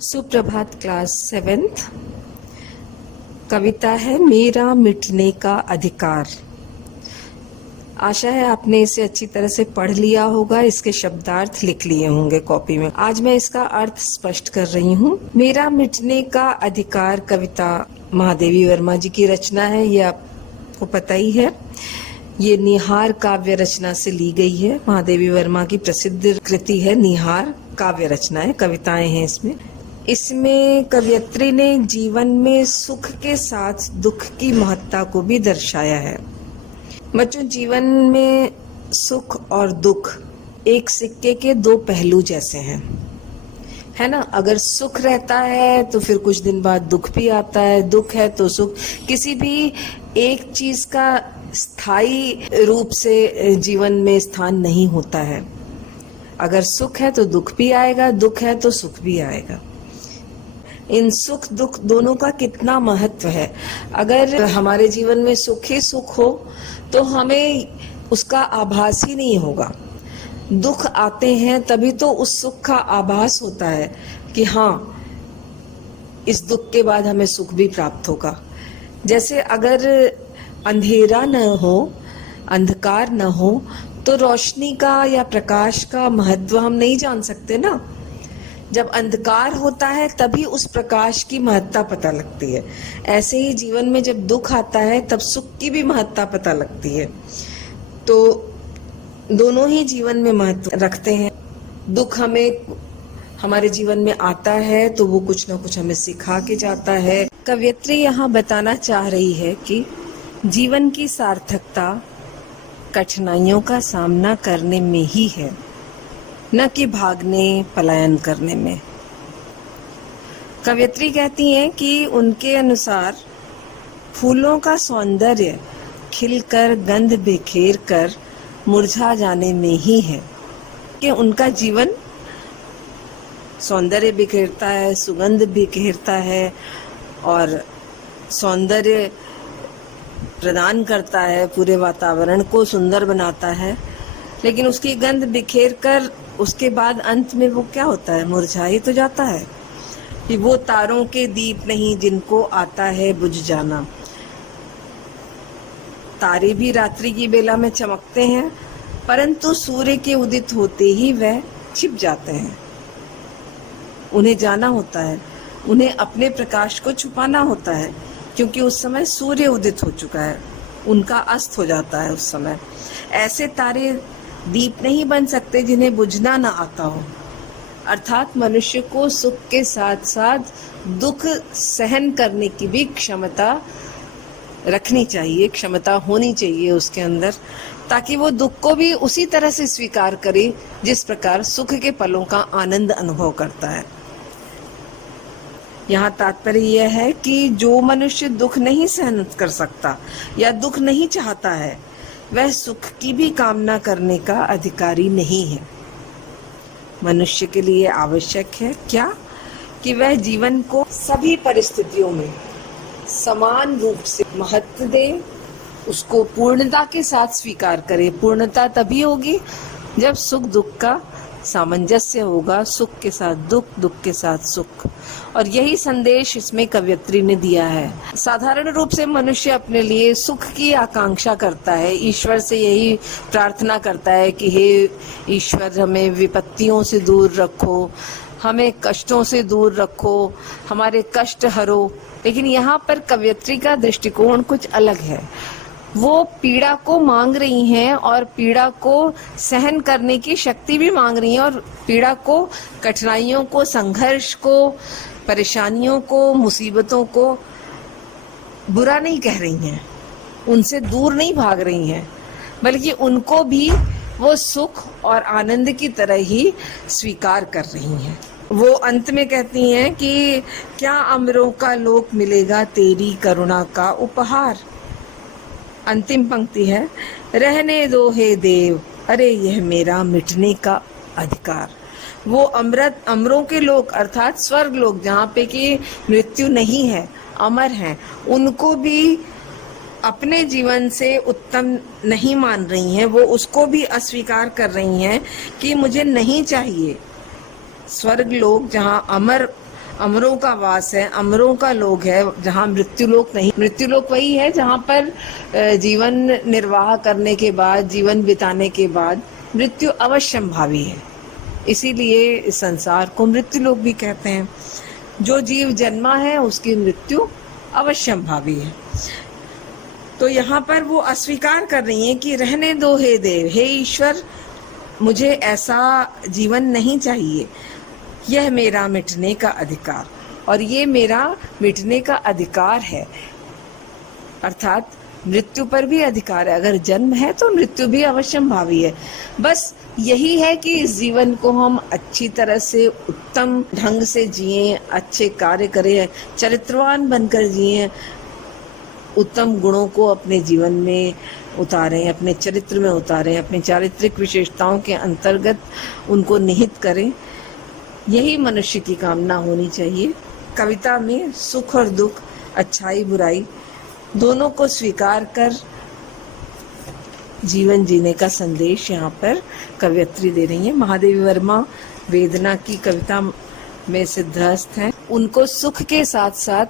सुप्रभात class 7th। कविता है मेरा मिटने का अधिकार। आशा है आपने इसे अच्छी तरह से पढ़ लिया होगा, इसके शब्दार्थ लिख लिए होंगे कॉपी में। आज मैं इसका अर्थ स्पष्ट कर रही हूँ। मेरा मिटने का अधिकार कविता महादेवी वर्मा जी की रचना है, ये आपको पता ही है। ये निहार काव्य रचना से ली गई है। महादेवी वर्मा की प्रसिद्ध कृति है निहार काव्य रचना है, कविताएं हैं इसमें। इसमें कवयित्री ने जीवन में सुख के साथ दुख की महत्ता को भी दर्शाया है। बच्चों, जीवन में सुख और दुख एक सिक्के के दो पहलू जैसे हैं, है ना। अगर सुख रहता है तो फिर कुछ दिन बाद दुख भी आता है, दुख है तो सुख। किसी भी एक चीज का स्थायी रूप से जीवन में स्थान नहीं होता है। अगर सुख है तो दुख भी आएगा, दुख है तो सुख भी आएगा। इन सुख दुख दोनों का कितना महत्व है। अगर हमारे जीवन में सुख ही सुख हो तो हमें उसका आभास ही नहीं होगा। दुख आते हैं तभी तो उस सुख का आभास होता है कि हाँ, इस दुख के बाद हमें सुख भी प्राप्त होगा। जैसे अगर अंधेरा न हो, अंधकार न हो, तो रोशनी का या प्रकाश का महत्व हम नहीं जान सकते ना। जब अंधकार होता है तभी उस प्रकाश की महत्ता पता लगती है। ऐसे ही जीवन में जब दुख आता है तब सुख की भी महत्ता पता लगती है। तो दोनों ही जीवन में महत्व रखते हैं। दुख हमें हमारे जीवन में आता है तो वो कुछ ना कुछ हमें सिखा के जाता है। कवयित्री यहाँ बताना चाह रही है कि जीवन की सार्थकता कठिनाइयों का सामना करने में ही है, न कि भागने पलायन करने में। कवयित्री कहती हैं कि उनके अनुसार फूलों का सौंदर्य खिलकर गंध बिखेर कर मुरझा जाने में ही है, कि उनका जीवन सौंदर्य बिखेरता है, सुगंध बिखेरता है और सौंदर्य प्रदान करता है, पूरे वातावरण को सुंदर बनाता है। लेकिन उसकी गंध बिखेर कर उसके बाद अंत में वो क्या होता है, मुरझा ही तो जाता है। कि वो तारों के दीप नहीं जिनको आता है बुझ जाना। तारे भी रात्रि की बेला में चमकते हैं, परंतु सूर्य के उदित होते ही वह छिप जाते हैं। उन्हें जाना होता है, उन्हें अपने प्रकाश को छुपाना होता है, क्योंकि उस समय सूर्य उदित हो चुका है, उनका अस्त हो जाता है उस समय। ऐसे तारे दीप नहीं बन सकते जिन्हें बुझना ना आता हो। अर्थात मनुष्य को सुख के साथ साथ दुख सहन करने की भी क्षमता रखनी चाहिए, क्षमता होनी चाहिए उसके अंदर, ताकि वो दुख को भी उसी तरह से स्वीकार करे जिस प्रकार सुख के पलों का आनंद अनुभव करता है। यहाँ तात्पर्य यह है कि जो मनुष्य दुख नहीं सहन कर सकता या दुख नहीं चाहता है, वह सुख की भी कामना करने का अधिकारी नहीं है। मनुष्य के लिए आवश्यक है क्या, कि वह जीवन को सभी परिस्थितियों में समान रूप से महत्व दे, उसको पूर्णता के साथ स्वीकार करे। पूर्णता तभी होगी जब सुख दुख का सामंजस्य होगा, सुख के साथ दुख, दुख के साथ सुख। और यही संदेश इसमें कवयित्री ने दिया है। साधारण रूप से मनुष्य अपने लिए सुख की आकांक्षा करता है, ईश्वर से यही प्रार्थना करता है कि हे ईश्वर, हमें विपत्तियों से दूर रखो, हमें कष्टों से दूर रखो, हमारे कष्ट हरो। लेकिन यहाँ पर कवयित्री का दृष्टिकोण कुछ अलग है। वो पीड़ा को मांग रही हैं और पीड़ा को सहन करने की शक्ति भी मांग रही हैं, और पीड़ा को, कठिनाइयों को, संघर्ष को, परेशानियों को, मुसीबतों को बुरा नहीं कह रही हैं, उनसे दूर नहीं भाग रही हैं, बल्कि उनको भी वो सुख और आनंद की तरह ही स्वीकार कर रही हैं। वो अंत में कहती हैं कि क्या अमरों का लोक मिलेगा तेरी करुणा का उपहार। अंतिम पंक्ति है, रहने दो हे देव, अरे यह मेरा मिटने का अधिकार। वो अमरों के लोक अर्थात स्वर्ग लोक, जहाँ पे कि मृत्यु नहीं है, अमर हैं, उनको भी अपने जीवन से उत्तम नहीं मान रही हैं। वो उसको भी अस्वीकार कर रही हैं कि मुझे नहीं चाहिए। स्वर्ग लोक जहाँ अमर अमरों का वास है, अमरों का लोक है, जहाँ मृत्युलोक नहीं। मृत्युलोक वही है जहाँ पर जीवन निर्वाह करने के बाद, जीवन बिताने के बाद मृत्यु अवश्यंभावी है। इसीलिए इस संसार को मृत्युलोक भी कहते हैं। जो जीव जन्मा है उसकी मृत्यु अवश्यंभावी है। तो यहाँ पर वो अस्वीकार कर रही हैं कि रहने दो हे देव, हे ईश्वर, मुझे ऐसा जीवन नहीं चाहिए, यह मेरा मिटने का अधिकार, और ये मेरा मिटने का अधिकार है। अर्थात मृत्यु पर भी अधिकार है। अगर जन्म है तो मृत्यु भी अवश्यंभावी है। बस यही है कि इस जीवन को हम अच्छी तरह से, उत्तम ढंग से जिए, अच्छे कार्य करें, चरित्रवान बनकर जिए, उत्तम गुणों को अपने जीवन में उतारें, अपने चरित्र में उतारें, अपनी चारित्रिक विशेषताओं के अंतर्गत उनको निहित करें। यही मनुष्य की कामना होनी चाहिए। कविता में सुख और दुख, अच्छाई बुराई दोनों को स्वीकार कर जीवन जीने का संदेश यहाँ पर कवयित्री दे रही है। महादेवी वर्मा वेदना की कविता में सिद्धहस्त हैं। उनको सुख के साथ साथ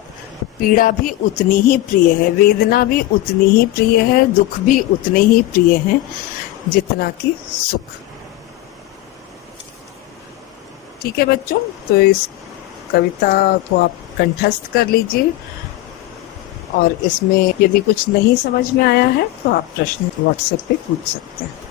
पीड़ा भी उतनी ही प्रिय है, वेदना भी उतनी ही प्रिय है, दुख भी उतने ही प्रिय हैं जितना कि सुख। ठीक है बच्चों, तो इस कविता को आप कंठस्थ कर लीजिए, और इसमें यदि कुछ नहीं समझ में आया है तो आप प्रश्न व्हाट्सएप पे पूछ सकते हैं।